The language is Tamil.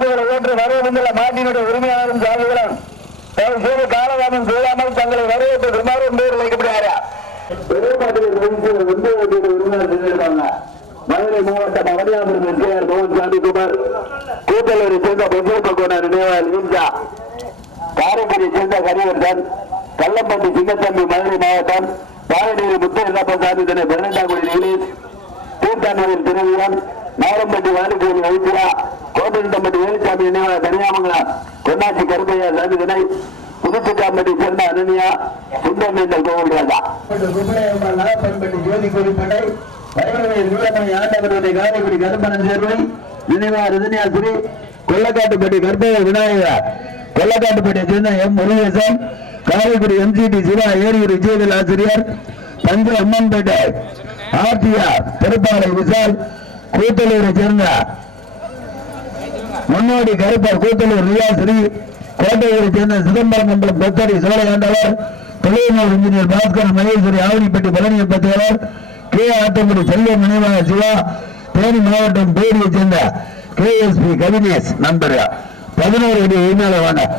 பரிசுகளை ஏற்று வரவேண்டுள்ள மாட்டினுடைய உரிமையாளரும் சாதிகளும் தயவு காலதாமம் செய்யாமல் தங்களை வரவேற்று விமானம் பேர் வைக்கப்படுகிறாரா? மதுரை மாவட்டம் அவனியாபுரம் கே மோகன் சாமிக்குமார் கூட்டலூரை சேர்ந்த பொங்கல் கோனார் நினைவாளர் காரைக்குடியை சேர்ந்த கரிவர்தன். கள்ளம்பட்டி சிங்கத்தம்பி மதுரை மாவட்டம். பாலநேரி முத்து இல்லப்பசாமி தன்னை பன்னெண்டாங்குடி நிலையில் கூட்டானூரில் திருவிழா நாரம்பட்டி வாலிகோவில் வைத்திரா கோட்டந்தம்பட்டி வேலுசாமி நினைவாக தனியாமங்கலம் பொன்னாச்சி கருப்பையா சாமி வினை புதுச்சிக்காம்பட்டி சேர்ந்த அனன்யா சுந்தரமேந்தல் கோவில் ராஜா. நாகப்பன்பட்டி ஜோதி கோரிப்படை வயலுடைய ஆண்டவருடைய காரைக்குடி கருப்பணன் சேர்வை நினைவா ரஜினியாசிரி கொல்லக்காட்டுப்பட்டி கர்ப்பக விநாயகர் கொல்லக்காட்டுப்பட்டியை சேர்ந்த எம் முருகேசன் காரைக்குடி எம்ஜிடி சிவா ஏரியூர் விஜயவேல் ஆசிரியர் தஞ்சை அம்மன்பேட்டை ஆர்டிஆர் திருப்பாலை விசால் கூத்தலூரை சேர்ந்த முன்னோடி கருப்பர் கூத்தலூர் ரியாசிரி கோட்டையூரை சேர்ந்த சிதம்பரம் மண்டலம் பெத்தடி சோழகாண்டவர் தொழில்நுட்ப இன்ஜினியர் பாஸ்கர் மகேஸ்வரி ஆவணிப்பட்டி பழனியப்பத்தியவர் கே. ஆத்தங்குடி செல்வ நினைவாக சிவா தேனி மாவட்டம் பேரியை சேர்ந்த கேஎஸ்பி கவினேஷ் நண்பர் பதினோரு அடி உரிமையாளர் வேண்டாம்